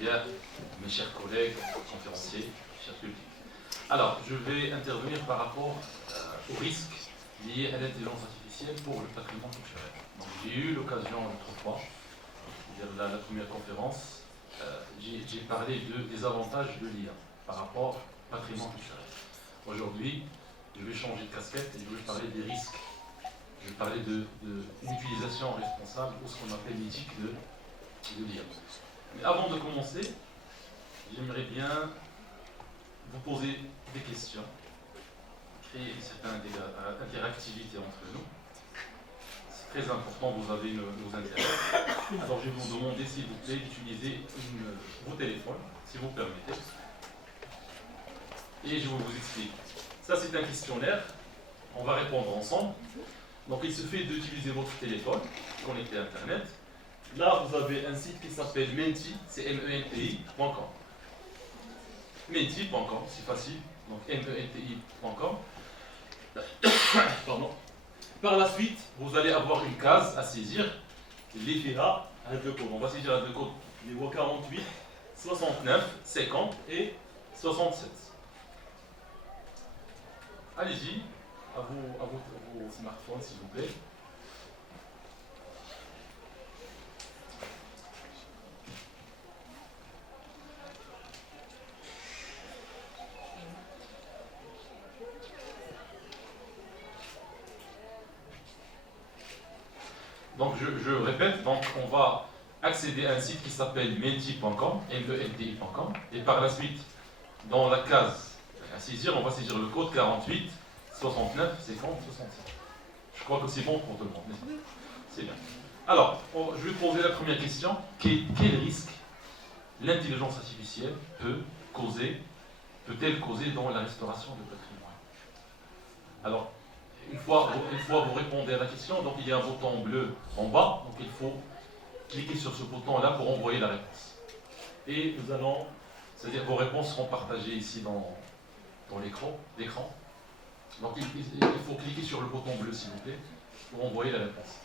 intermédiaires, mes chers collègues, conférenciers, chers publics. Alors, je vais intervenir par rapport aux risques liés à l'intelligence artificielle pour le patrimoine culturel. Donc, j'ai eu l'occasion autrefois, c'est-à-dire la première conférence, j'ai parlé des avantages de l'IA par rapport au patrimoine culturel. Aujourd'hui, je vais changer de casquette et je vais parler des risques. Je vais parler d'une utilisation responsable ou ce qu'on appelle l'éthique de l'IA. Mais avant de commencer, j'aimerais bien vous poser des questions, créer une certaine interactivité entre nous. C'est très important, vous avez nos intérêts. Alors je vais vous demander, s'il vous plaît, d'utiliser vos téléphones, si vous permettez. Et je vais vous expliquer. Ça, c'est un questionnaire. On va répondre ensemble. Donc, il suffit d'utiliser votre téléphone, connecté à Internet. Là, vous avez un site qui s'appelle Menti, c'est menti.com. Menti.com, c'est facile. Donc, menti.com. Pardon. Par la suite, vous allez avoir une case à saisir. L'EFIRA a deux codes. On va saisir à deux codes. Les voix 48, 69, 50 et 67. Allez-y, à vos smartphones, s'il vous plaît. Donc, je répète, donc on va accéder à un site qui s'appelle menti.com, menti.com, et par la suite, dans la case à saisir, on va saisir le code 48, 69, 50, 67. Je crois que c'est bon pour tout le monde, n'est-ce pas? C'est bien. Alors, je vais poser la première question. Quel risque l'intelligence artificielle peut-elle causer dans la restauration de patrimoine? Alors, une fois vous répondez à la question, donc il y a un bouton bleu en bas, donc il faut cliquer sur ce bouton-là pour envoyer la réponse. Et nous allons, c'est-à-dire vos réponses seront partagées ici dans l'écran. Donc il faut cliquer sur le bouton bleu, s'il vous plaît, pour envoyer la réponse.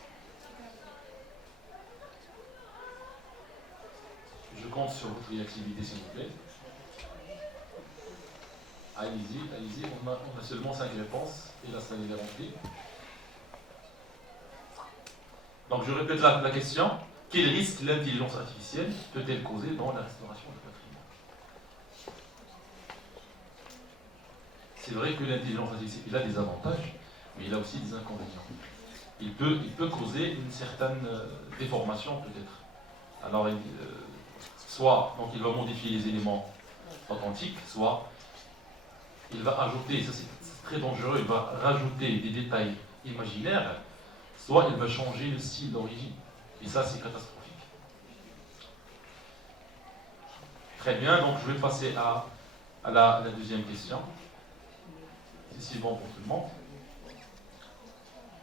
Je compte sur votre réactivité, s'il vous plaît. Allez-y, on a seulement 5 réponses, et la salle est remplie. Donc je répète la question. Quel risque l'intelligence artificielle peut-elle causer dans la restauration du patrimoine? C'est vrai que l'intelligence artificielle, il a des avantages, mais il a aussi des inconvénients. Il peut causer une certaine déformation, peut-être. Alors, soit donc, il va modifier les éléments authentiques, soit il va ajouter, ça c'est très dangereux, il va rajouter des détails imaginaires, soit il va changer le style d'origine. Et ça, c'est catastrophique. Très bien, donc je vais passer à la deuxième question. C'est bon pour tout le monde.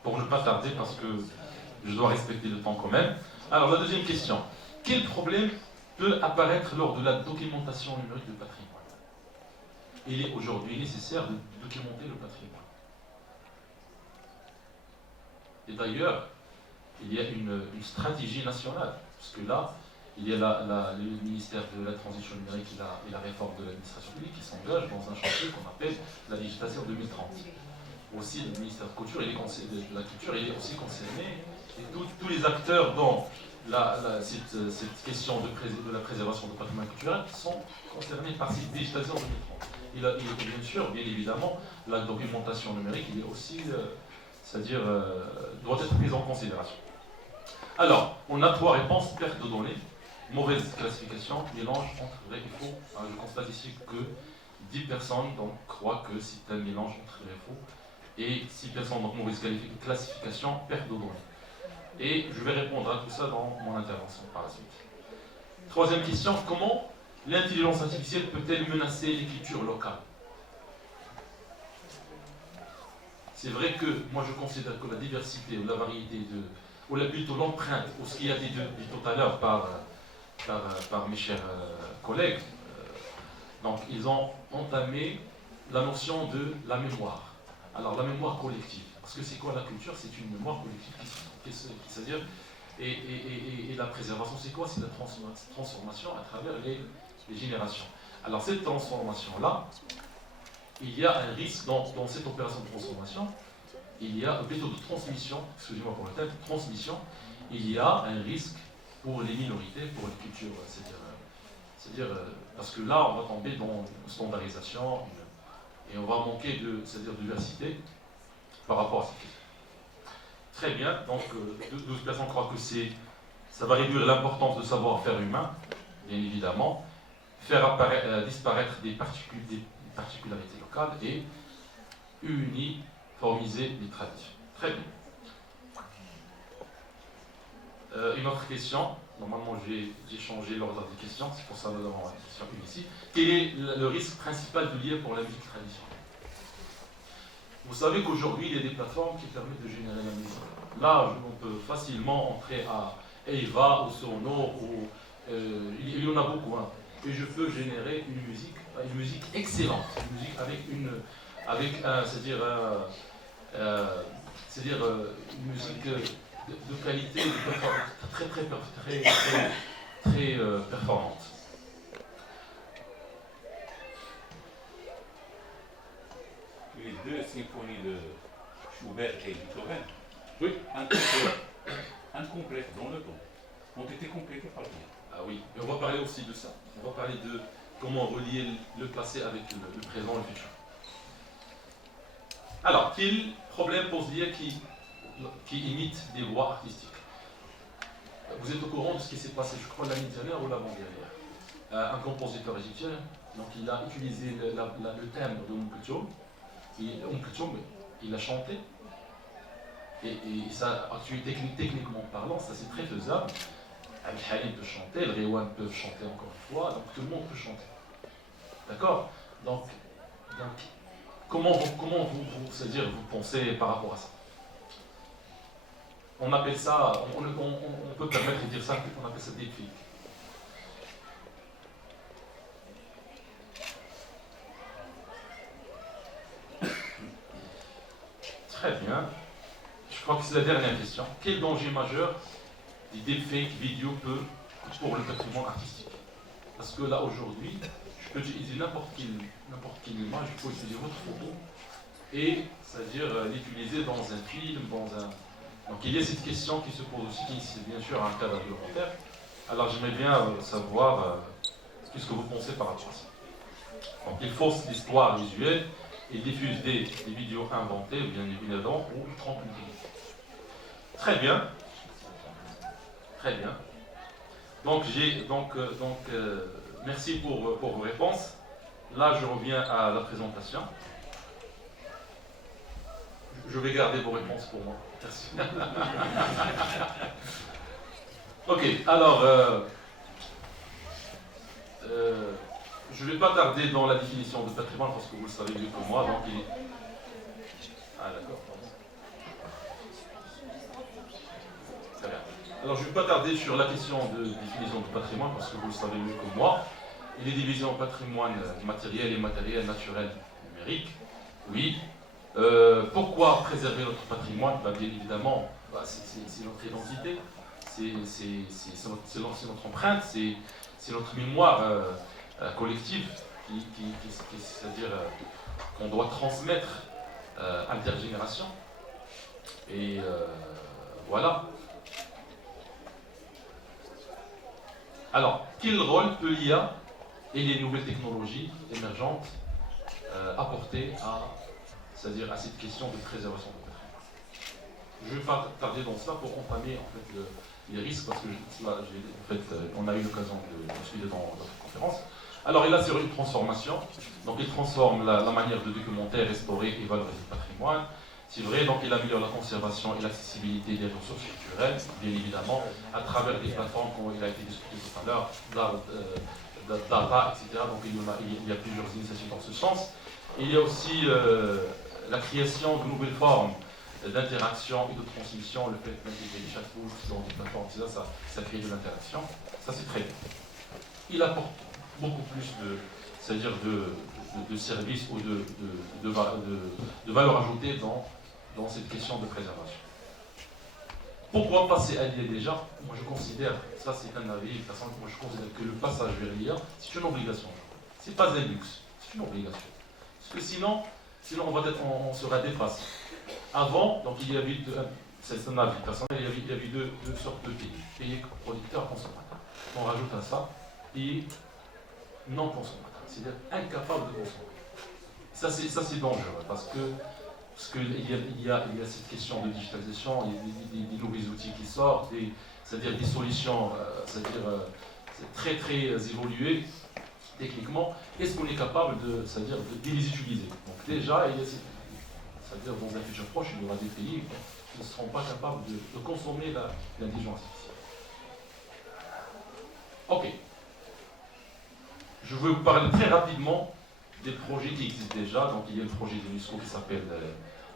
Pour ne pas tarder, parce que je dois respecter le temps quand même. Alors, la deuxième question. Quel problème peut apparaître lors de la documentation numérique du patrimoine? Il est aujourd'hui nécessaire de documenter le patrimoine. Et d'ailleurs, il y a une stratégie nationale, puisque là, il y a le ministère de la Transition numérique et la réforme de l'administration publique qui s'engage dans un chantier qu'on appelle la digitalisation 2030. Aussi, le ministère de la Culture il est aussi concerné, et tous les acteurs dans cette question de la préservation du patrimoine culturel sont concernés par cette digitalisation 2030. Il est bien sûr, bien évidemment, la documentation numérique, il est aussi, c'est-à-dire, doit être prise en considération. Alors, on a 3 réponses: perte de données, mauvaise classification, mélange entre vrai et faux. Alors, je constate ici que 10 personnes donc, croient que c'est un mélange entre vrai et faux, et 6 personnes, donc mauvaise classification, perte de données. Et je vais répondre à tout ça dans mon intervention par la suite. Troisième question, comment l'intelligence artificielle peut-elle menacer l'écriture locale? C'est vrai que moi je considère que la diversité ou la variété ou plutôt l'empreinte, ou ce qui a été dit tout à l'heure par mes chers collègues, donc ils ont entamé la notion de la mémoire. Alors la mémoire collective, parce que c'est quoi la culture? C'est une mémoire collective c'est-à-dire Et la préservation, c'est quoi? C'est la transformation à travers les générations. Alors cette transformation-là, il y a un risque dans cette opération de transformation, il y a plutôt de transmission, excusez-moi pour le terme, transmission, il y a un risque pour les minorités, pour les cultures, c'est-à-dire parce que là on va tomber dans une standardisation et on va manquer de diversité par rapport à cette question. Très bien, donc de toute façon on croit que ça va réduire l'importance de savoir-faire humain, bien évidemment, faire disparaître des particularités locales et uniformiser les traditions. Très bien. Une autre question. Normalement, j'ai changé l'ordre des questions, c'est pour ça que nous avons la question ici. Quel est le risque principal de lier pour la musique traditionnelle? Vous savez qu'aujourd'hui, il y a des plateformes qui permettent de générer la musique. Là, on peut facilement entrer à Eva, au Sono, il y en a beaucoup. Hein. Et je peux générer une musique excellente, une musique c'est-à-dire une musique de qualité, très performante. Les deux symphonies de Schubert et Beethoven, oui, incomplètes dans le temps, ont été complétées par le temps. Ah oui, et on va parler aussi de ça. On va parler de comment relier le passé avec le présent et le futur. Alors, quel problème pose-t-il qui imite des voix artistiques? Vous êtes au courant de ce qui s'est passé, je crois, l'année dernière ou l'avant-dernière. Un compositeur égyptien, donc il a utilisé le thème de Kulthum, il l'a chanté, et ça a tué techniquement parlant, ça c'est très faisable. Al-Halim peut chanter, le Rewan peut chanter encore une fois, donc tout le monde peut chanter. D'accord? Donc comment vous pensez par rapport à ça? On appelle ça, on peut permettre de dire ça, on appelle ça deepfake. Très bien. Je crois que c'est la dernière question. Quel danger majeur des deepfake vidéo peut pour le patrimoine artistique? Parce que là aujourd'hui, je peux utiliser n'importe quelle image, je peux utiliser votre photo et c'est-à-dire l'utiliser dans un film, Donc il y a cette question qui se pose aussi, qui est bien sûr un cadre réglementaire. Alors j'aimerais bien savoir ce que vous pensez par rapport à ça. Donc il fausse l'histoire visuelle, il diffuse des vidéos inventées, bien évidemment, ou il trompe le public. Très bien. Très bien. Donc merci pour vos réponses. Là je reviens à la présentation. Je vais garder vos réponses pour moi. Merci. Ok, alors, je ne vais pas tarder dans la définition de patrimoine parce que vous le savez mieux que moi. Donc Ah d'accord, pardon. Très bien. Alors je ne vais pas tarder sur la question de définition de patrimoine parce que vous le savez mieux que moi. Il est divisé en patrimoine matériel, immatériel, naturel, numérique. Oui. Pourquoi préserver notre patrimoine? Bien évidemment, c'est notre identité, c'est notre empreinte, c'est notre mémoire collective, c'est-à-dire qu'on doit transmettre intergénération. Et voilà. Alors, quel rôle peut l'IA et les nouvelles technologies émergentes apporter c'est-à-dire à cette question de préservation de patrimoine? Je ne vais pas tarder dans cela pour entamer en fait, les risques, parce que on a eu l'occasion de discuter dans notre conférence. Alors, il a sur une transformation, donc il transforme la manière de documenter, restaurer et valoriser le patrimoine. C'est vrai, donc il améliore la conservation et l'accessibilité des ressources culturelles, bien évidemment, à travers des plateformes, comme il a été discuté tout à l'heure, data, etc. Donc il y a plusieurs initiatives dans ce sens. Il y a aussi la création de nouvelles formes d'interaction et de transmission, le fait d'intégrer des chatbots dans des plateformes, etc., ça crée de l'interaction. Ça, c'est très bien. Il apporte beaucoup plus de services ou de valeur ajoutée dans cette question de préservation. Pourquoi passer à l'IA déjà? Moi je considère, ça c'est un avis, moi je considère que le passage vers l'IA, c'est une obligation. C'est pas un luxe, c'est une obligation. Parce que sinon on sera dépassé. Avant, donc il y avait c'est un avis personnel, il y avait deux sortes de pays. Pays producteurs, consommateurs. On rajoute à ça, pays non consommateurs, c'est-à-dire incapables de consommer. Ça c'est dangereux parce qu'il y a cette question de digitalisation, il y a des nouveaux outils qui sortent, c'est-à-dire des solutions c'est très très évoluées techniquement. Est-ce qu'on est capable de les utiliser? Donc déjà, c'est-à-dire dans un futur proche, il y aura des pays qui ne seront pas capables de consommer l'intelligence artificielle. Ok. Je vais vous parler très rapidement des projets qui existent déjà. Donc il y a le projet de l'UNESCO qui s'appelle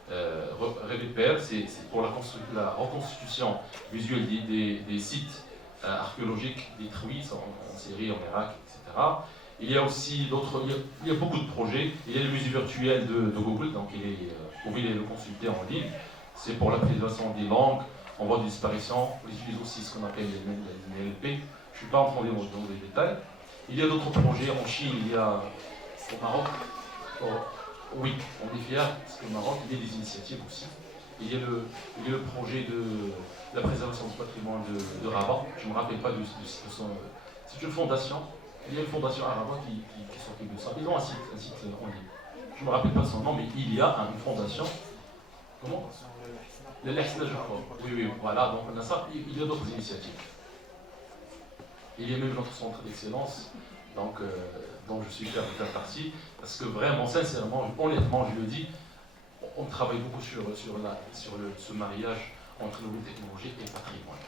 REVPR, c'est pour la reconstitution visuelle des sites archéologiques détruits en Syrie, en Irak, etc. Il y a aussi d'autres, il y a beaucoup de projets. Il y a le musée virtuel de Google, donc vous pouvez le consulter en ligne. C'est pour la préservation des langues en voie de disparition. On utilise aussi ce qu'on appelle les NLP. Je ne suis pas en train de dans les détails. Il y a d'autres projets en Chine, il y a au Maroc. Oui, on est fiers, parce qu'au Maroc, il y a des initiatives aussi. Il y a le projet de la préservation du patrimoine de Rabat. Je ne me rappelle pas de son. C'est une fondation. Il y a une fondation à Rabat qui s'occupe de ça. Ils ont un site en ligne. Je ne me rappelle pas de son nom, mais il y a une fondation. Comment? Le Lexna, je crois. Oui, voilà, donc on a ça. Il y a d'autres initiatives. Il y a même notre centre d'excellence, donc, dont je suis fier de faire partie, parce que vraiment, sincèrement, honnêtement, je le dis, on travaille beaucoup sur ce mariage entre nouvelles technologies et patrimoine.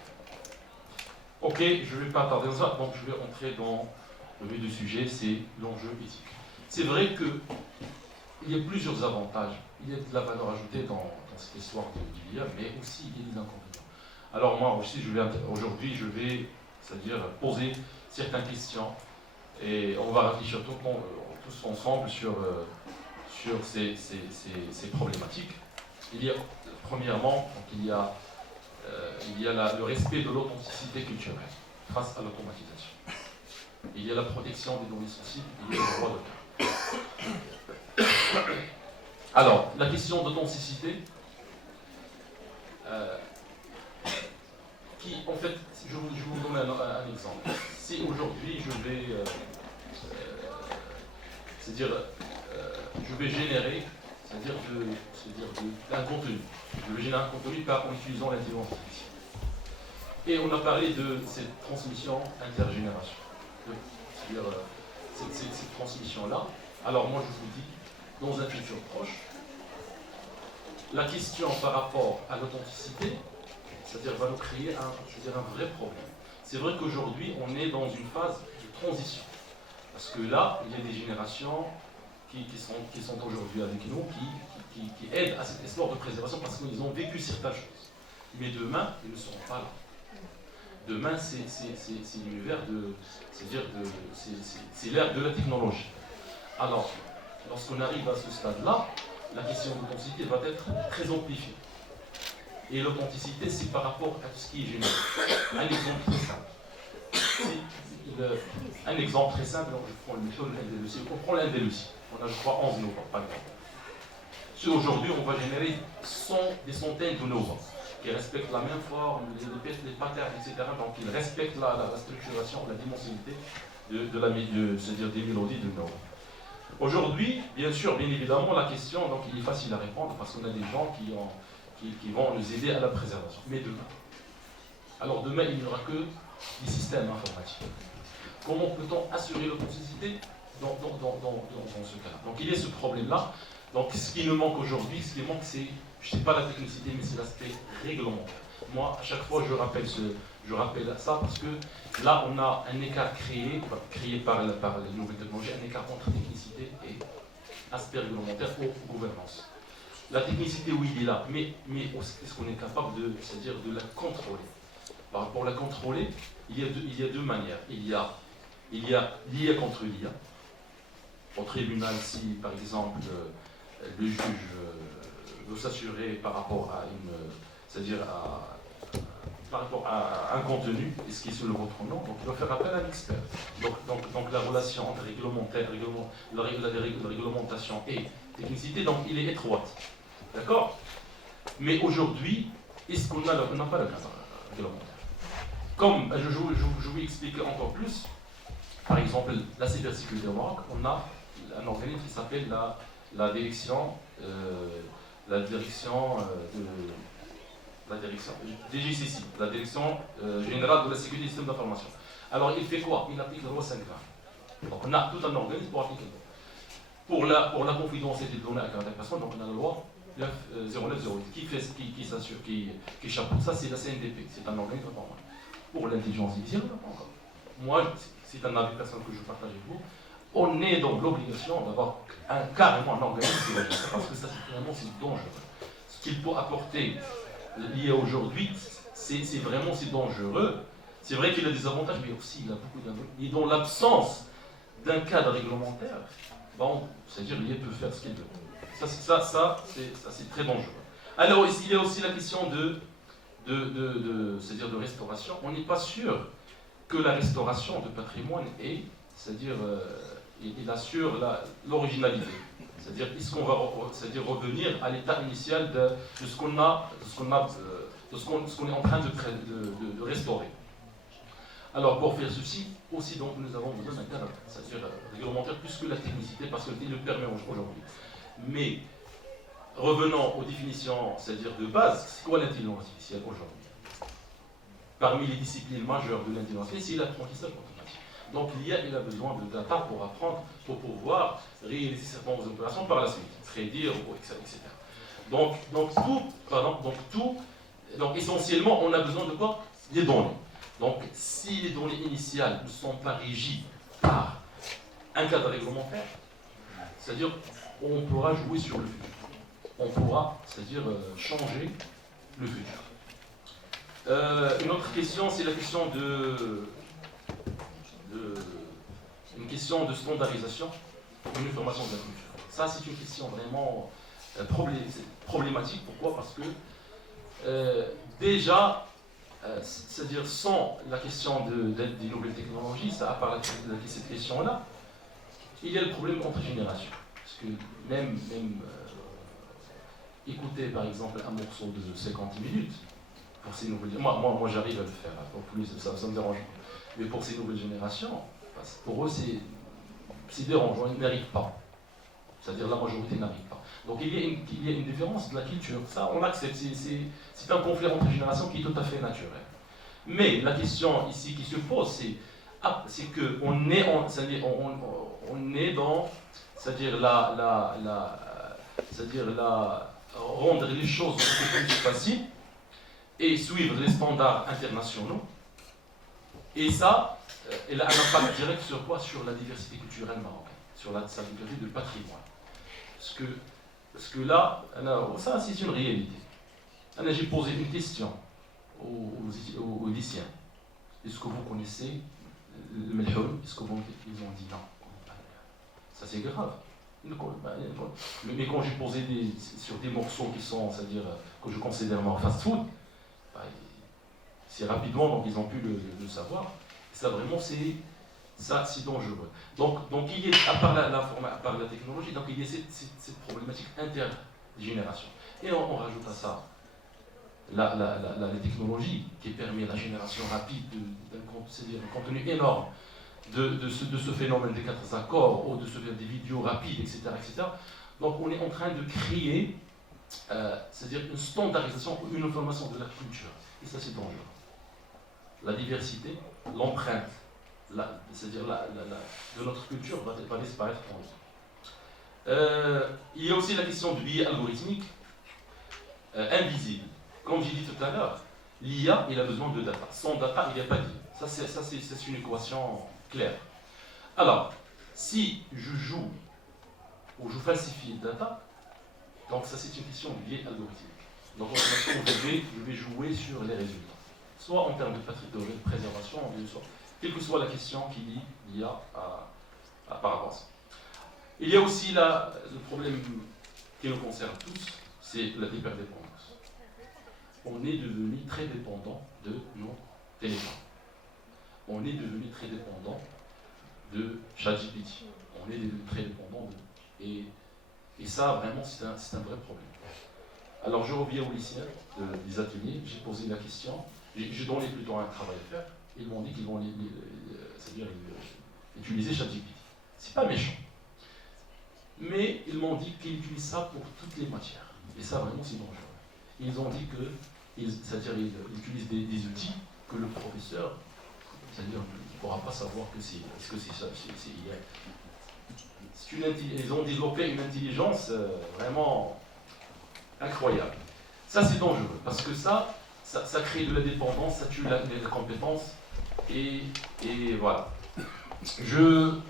Ok, je ne vais pas tarder dans ça, donc je vais entrer dans le vif du sujet, c'est l'enjeu éthique. C'est vrai qu'il y a plusieurs avantages, il y a de la valeur ajoutée dans cette histoire de l'IA, mais aussi il y a des inconvénients. Alors moi aussi, aujourd'hui, je vais c'est-à-dire poser certaines questions et on va réfléchir tous ensemble sur ces problématiques. Il y a, premièrement, donc il y a le respect de l'authenticité culturelle face à l'automatisation. Il y a la protection des données sensibles, il y a le droit d'auteur. Alors, la question d'authenticité, qui, en fait, je vous donne un exemple. Si aujourd'hui je vais, je vais générer, un contenu, je vais générer un contenu en utilisant l'intelligence artificielle. Et on a parlé de cette transmission intergénération, c'est-à-dire cette transmission-là. Alors moi je vous dis, dans un futur proche, la question par rapport à l'authenticité, c'est-à-dire va nous créer un vrai problème. C'est vrai qu'aujourd'hui, on est dans une phase de transition. Parce que là, il y a des générations qui sont aujourd'hui avec nous, qui aident à cet effort de préservation parce qu'ils ont vécu certaines choses. Mais demain, ils ne seront pas là. Demain, c'est l'univers c'est l'ère de la technologie. Alors, lorsqu'on arrive à ce stade-là, la question d'authenticité va être très amplifiée. Et l'authenticité, c'est par rapport à tout ce qui est généré. Un exemple très simple. Un exemple très simple, je prends le méthode de l'Andalousie. On prend l'Andalousie. On a, je crois, 11 novembre, par exemple. Aujourd'hui, on va générer des centaines de novembre qui respectent la même forme, les patterns, etc. Donc, ils respectent la structuration, la dimensionnalité c'est-à-dire des mélodies de novembre. Aujourd'hui, bien évidemment, la question, donc, il est facile à répondre parce qu'on a des gens qui vont nous aider à la préservation. Mais demain, alors demain, il n'y aura que des systèmes informatiques. Comment peut-on assurer l'authenticité dans ce cas-là? Donc il y a ce problème-là. Donc ce qui nous manque aujourd'hui, ce qui manque, c'est, je ne sais pas la technicité, mais c'est l'aspect réglementaire. Moi, à chaque fois, je rappelle ça parce que là, on a un écart créé par les nouvelles technologies, un écart entre technicité et aspect réglementaire ou gouvernance. La technicité, oui, il est là, mais est-ce qu'on est capable de la contrôler? Pour la contrôler, il y a deux manières. Il y a l'IA contre l'IA. Au tribunal, si par exemple le juge veut s'assurer par rapport à par rapport à un contenu, et ce qui est sur votre nom, donc il doit faire appel à un expert. Donc la relation entre la réglementation et technicité, donc il est étroite. D'accord? Mais aujourd'hui, est-ce qu'on n'a pas le cadre réglementaire? Comme je vais expliquer encore plus, par exemple, la cybersécurité au Maroc, on a un organisme qui s'appelle la direction DGCC, la Direction Générale de la Sécurité des Systèmes d'Information. Alors il fait quoi? Il applique la loi 520. Donc on a tout un organisme pour appliquer. Pour la confidentialité des données à caractère personnel, donc on a la loi 0908 qui s'assure, qui chapeaute ça, c'est la CNDP, c'est un organisme normal. Pour l'intelligence artificielle, encore. Moi, c'est un avis personnel que je partage avec vous. On est dans l'obligation d'avoir carrément un organisme qui va faire ça, parce que ça, c'est dangereux. Ce qu'il peut apporter l'IA aujourd'hui, c'est dangereux. C'est vrai qu'il a des avantages, mais aussi il a beaucoup d'inconvénients. Et dans l'absence d'un cadre réglementaire, bon, c'est-à-dire l'IA peut faire ce qu'il veut. Ça c'est très dangereux. Alors, il y a aussi la question c'est-à-dire de restauration. On n'est pas sûr que la restauration de patrimoine est, c'est-à-dire, il assure l'originalité. C'est-à-dire, est-ce qu'on va revenir à l'état initial de ce qu'on est en train de restaurer. Alors, pour faire ceci, aussi, donc, nous avons besoin d'un cadre, c'est-à-dire réglementaire, plus que la technicité, parce que le permet aujourd'hui. Mais, revenons aux définitions, c'est-à-dire de base, c'est quoi l'intelligence artificielle aujourd'hui? Parmi les disciplines majeures de l'intelligence artificielle, c'est l'apprentissage automatique. Donc l'IA, il a besoin de data pour apprendre, pour pouvoir réaliser certaines opérations par la suite, prédire, etc. Donc essentiellement, on a besoin de quoi? Des données. Donc si les données initiales ne sont pas régies par un cadre réglementaire, c'est-à-dire on pourra jouer sur le futur. On pourra, c'est-à-dire changer le futur. Une autre question, c'est la question une question de standardisation, uniformisation de la culture. Ça, c'est une question vraiment problématique. Pourquoi? Parce que déjà, c'est-à-dire sans la question des nouvelles technologies, ça apparaît cette question-là, il y a le problème entre générations. Parce que même écouter par exemple un morceau de 50 minutes, pour ces nouvelles... Moi j'arrive à le faire, pour plus ça me dérange pas. Mais pour ces nouvelles générations, pour eux c'est dérangeant, ils n'arrivent pas. C'est-à-dire la majorité n'arrive pas. Donc il y a une différence de la culture. Ça, on l'accepte. C'est un conflit entre générations qui est tout à fait naturel. Mais la question ici qui se pose, c'est qu'on est, on est dans, c'est-à-dire rendre les choses beaucoup plus faciles et suivre les standards internationaux. Et ça, elle a un impact direct sur quoi? Sur la diversité culturelle marocaine, sur sa diversité de patrimoine. Parce que là, ça c'est une réalité. J'ai posé une question aux lycéens. Est-ce que vous connaissez le Melhoun? Est-ce que ils ont dit non? Ça c'est grave. Mais quand j'ai posé sur des morceaux qui sont, c'est-à-dire que je considère en fast-food, c'est rapidement, donc ils ont pu le savoir. Ça vraiment, c'est dangereux. Donc il y a, à part la technologie, donc il y a cette problématique intergénération. Et on rajoute à ça la technologie qui permet la génération rapide d'un contenu énorme de ce phénomène des 4 accords ou des vidéos rapides, etc., etc. Donc on est en train de créer, c'est-à-dire une standardisation ou une information de la culture. Et ça c'est dangereux. La diversité, l'empreinte, c'est-à-dire de notre culture va disparaître pour nous. Il y a aussi la question du biais algorithmique invisible. Comme j'ai dit tout à l'heure, l'IA, il a besoin de data. Sans data, il n'y a pas d'IA. Ça, c'est une équation claire. Alors, si je joue ou je falsifie le data, donc ça c'est une question de biais algorithmique. Donc je vais jouer sur les résultats. Soit en termes de préservation, soit, quelle que soit la question qui lie l'IA par rapport à ça. Il y a aussi le problème qui nous concerne tous, c'est la hyperdépendance. on est devenu très dépendant de nos téléphones. On est devenu très dépendant de ChatGPT. On est devenu très dépendant de... Et ça, vraiment, c'est un vrai problème. Alors, je reviens aux lycéens des ateliers, j'ai posé la question, j'ai donné plutôt un travail à faire. Ils m'ont dit qu'ils vont c'est-à-dire utiliser ChatGPT. C'est pas méchant. Mais ils m'ont dit qu'ils utilisent ça pour toutes les matières. Et ça, vraiment, c'est dangereux. Ils ont dit que, c'est-à-dire ils utilisent des outils que le professeur, c'est-à-dire, il ne pourra pas savoir que c'est. Est-ce que c'est ça ils ont développé une intelligence vraiment incroyable. Ça, c'est dangereux, parce que ça crée de la dépendance, ça tue les compétences, et voilà. Je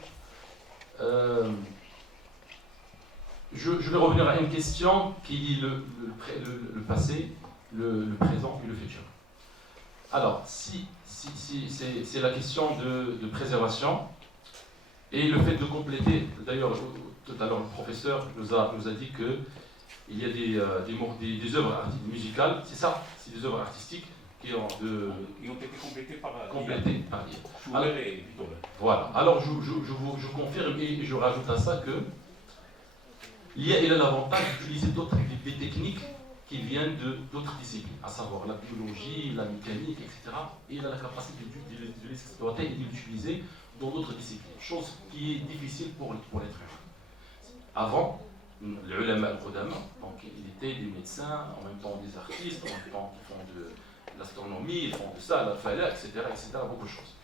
vais revenir à une question qui lie le passé, le présent et le futur. Alors, si c'est la question de préservation et le fait de compléter, d'ailleurs, tout à l'heure, le professeur nous a dit qu'il y a des œuvres musicales, c'est ça, c'est des œuvres artistiques qui ont été complétées par l'IA. Schubert et Beethoven. Voilà. Alors, je confirme et je rajoute à ça que l'IA a l'avantage d'utiliser des techniques qui viennent d'autres disciplines, à savoir la biologie, la mécanique, etc. Et il a la capacité de les exploiter et de l'utiliser dans d'autres disciplines, chose qui est difficile pour l'être humain. Avant, les ulama al-qudama, donc ils étaient des médecins, en même temps des artistes, en même temps qui font de l'astronomie, ils font de ça, la falak, etc., beaucoup de choses.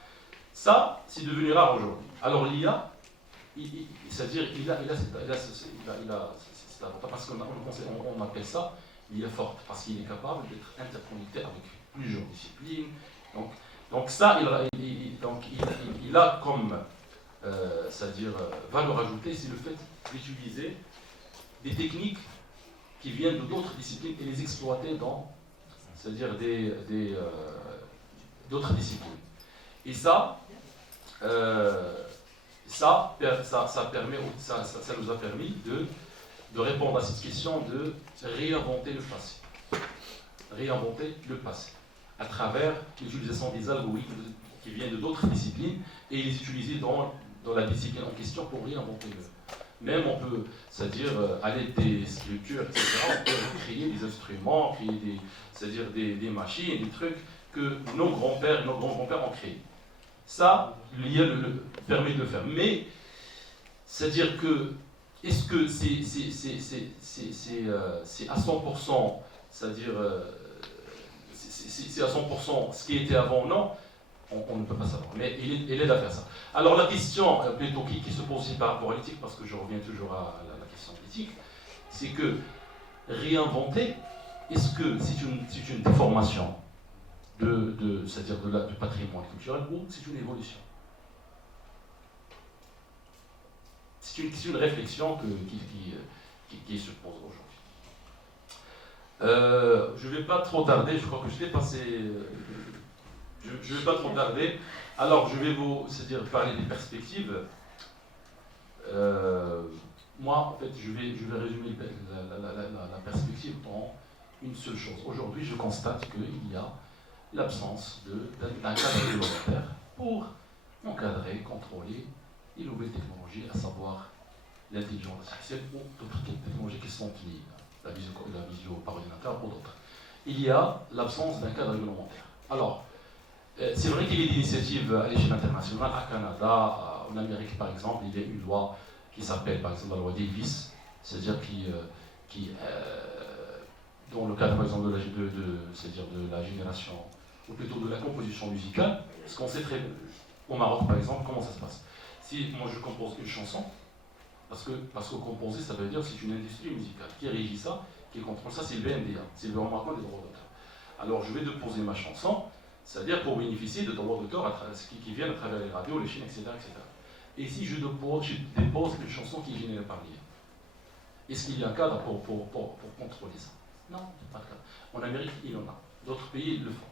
Ça, c'est devenu rare aujourd'hui. Alors l'IA, c'est-à-dire il a cet avantage, parce qu'on appelle ça l'IA forte, parce qu'il est capable d'être interconnecté avec plusieurs disciplines. Donc ça, il a comme c'est-à-dire valeur ajoutée, c'est le fait d'utiliser des techniques qui viennent d'autres disciplines et les exploiter dans, c'est-à-dire d'autres disciplines. Et ça nous a permis de répondre à cette question de réinventer le passé. Réinventer le passé à travers l'utilisation des algorithmes qui viennent d'autres disciplines et les utiliser dans la discipline en question pour réinventer le. Même on peut, c'est-à-dire à l'aide des structures, etc., on peut créer des instruments, créer c'est-à-dire des machines, des trucs que nos grands-pères, nos grands-grands-pères ont créés. Ça, l'IA le permet de le faire. Mais, c'est-à-dire que, est-ce que c'est à 100%, c'est-à-dire, c'est à 100% ce qui était avant ou non, on ne peut pas savoir. Mais il aide à faire ça. Alors la question plutôt qui se pose aussi par rapport à l'éthique, parce que je reviens toujours à la question de l'éthique, c'est que réinventer, est-ce que c'est une déformation c'est-à-dire du patrimoine culturel, ou c'est une évolution? C'est une réflexion qui se pose aujourd'hui. Je ne vais pas trop tarder, je crois que je l'ai passé. Je ne vais pas trop tarder. Alors, je vais c'est-à-dire parler des perspectives. Moi, en fait, je vais résumer la perspective en une seule chose. Aujourd'hui, je constate qu'il y a l'absence d'un cadre réglementaire pour encadrer, contrôler les nouvelles technologies, à savoir l'intelligence artificielle ou d'autres technologies qui sont liées, la visio par ordinateur ou d'autres. Il y a l'absence d'un cadre réglementaire. Alors, c'est vrai qu'il y a des initiatives à l'échelle internationale, à Canada, en Amérique par exemple, il y a une loi qui s'appelle par exemple la loi Davis, c'est-à-dire dans le cadre par exemple c'est-à-dire de la génération, ou plutôt de la composition musicale, parce qu'on sait très bien, au Maroc par exemple, comment ça se passe. Si moi je compose une chanson, parce que composer ça veut dire que c'est une industrie musicale qui régit ça, qui contrôle ça, c'est le BNDA, c'est le remarquement des droits d'auteur. Alors je vais déposer ma chanson, c'est-à-dire pour bénéficier de droits d'auteur qui viennent à travers les radios, les chaînes, etc. Et si je dépose une chanson qui est générée par l'IA, est-ce qu'il y a un cadre pour contrôler ça? Non, pas de cadre. En Amérique, il y en a. D'autres pays, ils le font.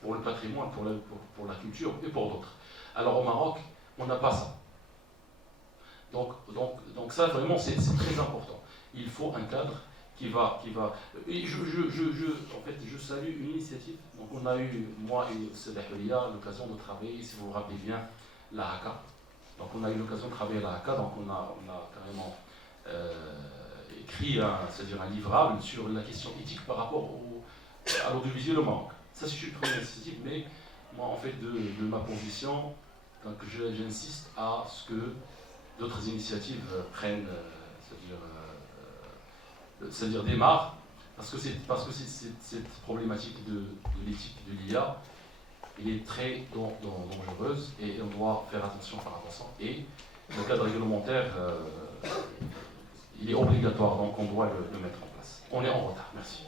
Pour le patrimoine, pour la culture et pour d'autres. Alors au Maroc, on n'a pas ça. Donc ça, vraiment, c'est très important. Il faut un cadre Et en fait, je salue une initiative. Donc, on a eu, moi et Salah Hulia, l'occasion de travailler, si vous vous rappelez bien, la HACA. Donc, on a eu l'occasion de travailler à la HACA, donc on a carrément écrit c'est-à-dire un livrable sur la question éthique par rapport à l'audiovisuel au Maroc. Ça, c'est une première initiative, mais moi, en fait, de ma position, donc j'insiste à ce que d'autres initiatives prennent, c'est-à-dire démarrent, parce que cette problématique de l'éthique de l'IA, elle est très dangereuse et on doit faire attention par rapport à ça. Et le cadre réglementaire, il est obligatoire, donc on doit le mettre en place. On est en retard, merci.